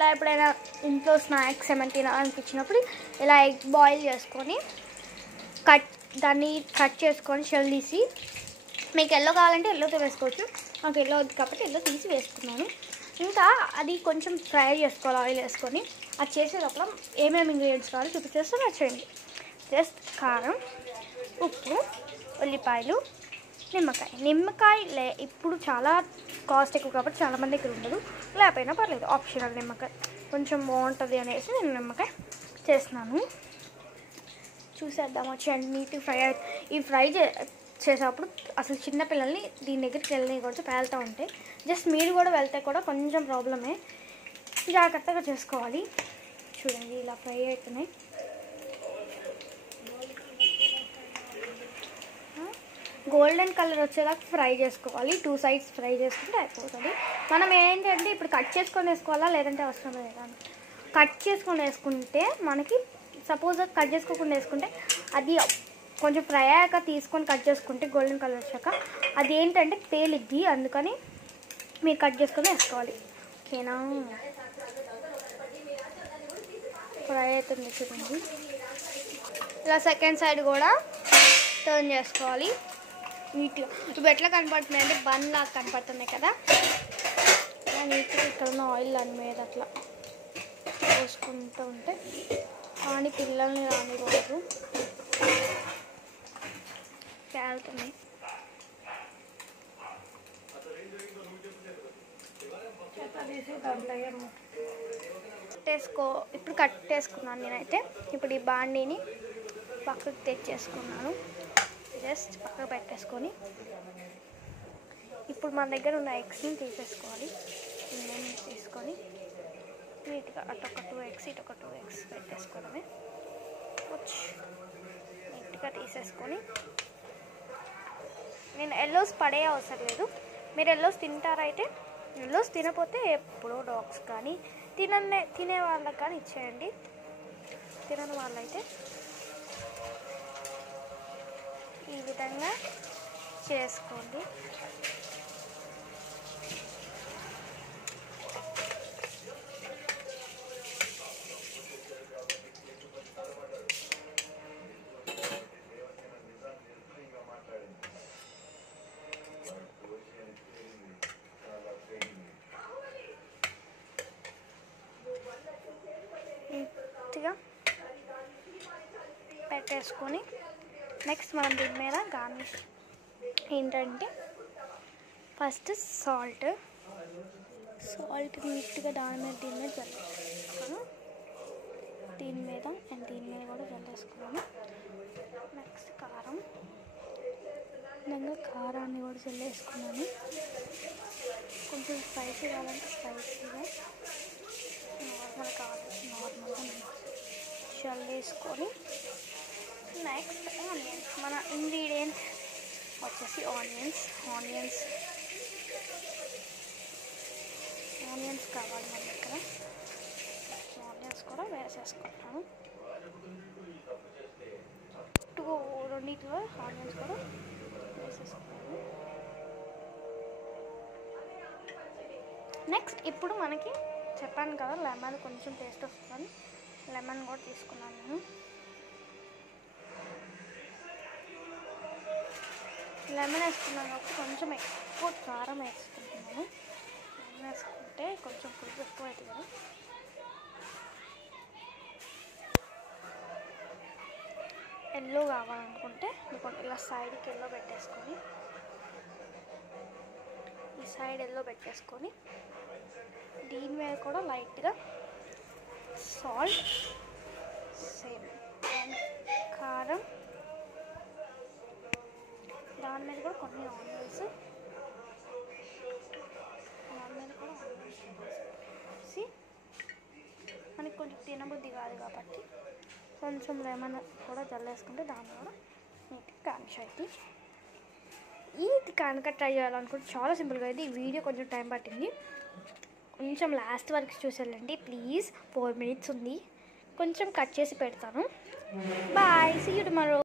ఇలా ఎప్పుడైనా ఇంట్లో స్నాక్స్ ఏమైనా తినాలనిపించినప్పుడు ఇలా ఎగ్ బాయిల్ చేసుకొని దాన్ని కట్ చేసుకొని షెల్ తీసి, మీకు ఎల్లో కావాలంటే ఎల్లోతో వేసుకోవచ్చు, నాకు ఎల్లో వద్దు కాబట్టి ఎల్లో తీసి వేసుకున్నాను. ఇంకా అది కొంచెం ఫ్రై చేసుకోవాలి ఆయిల్ వేసుకొని. అది చేసేటప్పుడు ఏమేమి ఇంగ్రీడియంట్స్ కావాలో చూపించేస్తే నచ్చేయండి. జస్ట్ కారం, ఉప్పు, ఉల్లిపాయలు, నిమ్మకాయ ఇప్పుడు చాలా కాస్ట్ ఎక్కువ కాబట్టి చాలామంది దగ్గర ఉండదు, లేకపోయినా పర్లేదు, ఆప్షనల్. నిమ్మకాయ కొంచెం బాగుంటుంది అనేసి నేను నిమ్మకాయ చేస్తున్నాను. చూసేద్దాం వచ్చేయండి. నీట్గా ఫ్రై ఈ ఫ్రై చేసేటప్పుడు అసలు చిన్నపిల్లల్ని దీని దగ్గరికి వెళ్ళకూడదు, పేలుతూ ఉంటాయి. జస్ట్ మీరు కూడా వెళ్తే కూడా కొంచెం ప్రాబ్లమే, జాగ్రత్తగా చేసుకోవాలి. చూడండి ఇలా ఫ్రై అవుతున్నాయి. గోల్డెన్ కలర్ వచ్చేదాకా ఫ్రై చేసుకోవాలి. 2 sides ఫ్రై చేసుకుంటే అయిపోతుంది. మనం ఏంటంటే ఇప్పుడు కట్ చేసుకొని వేసుకోవాలా లేదంటే అవసరం లేదా? కట్ చేసుకొని వేసుకుంటే మనకి, సపోజ్ కట్ చేసుకోకుండా వేసుకుంటే అది కొంచెం ఫ్రై అయ్యాక తీసుకొని కట్ చేసుకుంటే గోల్డెన్ కలర్ వచ్చాక అది ఏంటంటే పేలిద్ది. అందుకని మీరు కట్ చేసుకొని వేసుకోవాలి. ఓకేనా? ఫ్రై అవుతుంది చూడండి. ఇలా సెకండ్ సైడ్ కూడా టర్న్ చేసుకోవాలి నీట్గా. ఇవి ఎట్లా కనపడుతున్నాయి అంటే బన్ లాగా కనపడుతున్నాయి కదా, ఇలా నీట్గా ఇక్కడ ఉన్న ఆయిల్ దాని మీద అట్లా పోసుకుంటూ ఉంటే, కానీ పిల్లల్ని రానివ్వదు, పేలుతున్నాయి. ఇప్పుడు కట్టేసుకున్నాను నేనైతే. ఇప్పుడు ఈ బాండీని పక్కకు తెచ్చేసుకున్నాను. జస్ట్ పక్కకు పెట్టేసుకొని ఇప్పుడు మన దగ్గర ఉన్న ఎగ్స్ని తీసేసుకోవాలి. తీసుకొని నీట్గా అటొక 2 eggs ఇటొక 2 eggs పెట్టేసుకోవడమే. నీట్గా తీసేసుకొని, నేను ఎల్లోస్ పడే అవసరం లేదు. మీరు ఎల్లోస్ తింటారైతే ఎల్లోస్, తినపోతే ఎప్పుడో డాగ్స్ కానీ తినే వాళ్ళకి కానీ ఇచ్చేయండి. తినని వాళ్ళైతే ఈ విధంగా చేసుకోండి. నీట్గా పెట్టేసుకొని నెక్స్ట్ మనం దీని మీద గార్నిష్ ఏంటంటే ఫస్ట్ సాల్ట్ నీట్గా దీని మీద జల్లేసుకున్నాను. దీని మీద అండ్ దీని మీద కూడా జల్లేసుకున్నాను. నెక్స్ట్ కారాన్ని కూడా జల్లేసుకున్నాను. కొంచెం స్పైసీ కావాలంటే స్పైసీగా, నార్మల్ కావాలి నార్మల్గా జల్లేసుకొని, నెక్స్ట్ ఆనియన్స్. మన ఇంగ్రీడియంట్ వచ్చేసి ఆనియన్స్ కావాలి మన దగ్గర. ఆనియన్స్ కూడా వేసేసుకుంటాను. రెండింటిలో ఆనియన్స్ కూడా వేసేసుకుంటాను. నెక్స్ట్ ఇప్పుడు మనకి చెప్పాను కదా లెమన్ కొంచెం టేస్ట్ వస్తుందని లెమన్ కూడా తీసుకున్నాను నేను. లెమన్ వేసుకున్నాను కొంచెం ఎక్కువ కారం వేసుకుంటున్నాను. లెమన్ వేసుకుంటే కొంచెం పులుపు ఎక్కువ అవుతుంది కదా. ఎల్లో కావాలనుకుంటే ఇలా సైడ్కి ఎల్లో పెట్టేసుకొని, ఈ సైడ్ ఎల్లో పెట్టేసుకొని, దీని మీద కూడా లైట్గా సాల్ట్, సేమ్ అండ్ కారం, దాని మీద కూడా కొన్ని ఆనియన్స్, వేసి మనకి కొంచెం తినబుద్ధి కాదు కాబట్టి కొంచెం లెమన్ కూడా జల్లేసుకుంటే దాన్ని కూడా నీట్గా గార్నిష్ అవుతుంది. ఇది కనుక ట్రై చేయాలనుకుంటే చాలా సింపుల్గా అయితే. ఈ వీడియో కొంచెం టైం పట్టింది, కొంచెం లాస్ట్ వరకు చూసేళ్ళండి ప్లీజ్. 4 minutes ఉంది, కొంచెం కట్ చేసి పెడతాను. Bye, see you tomorrow.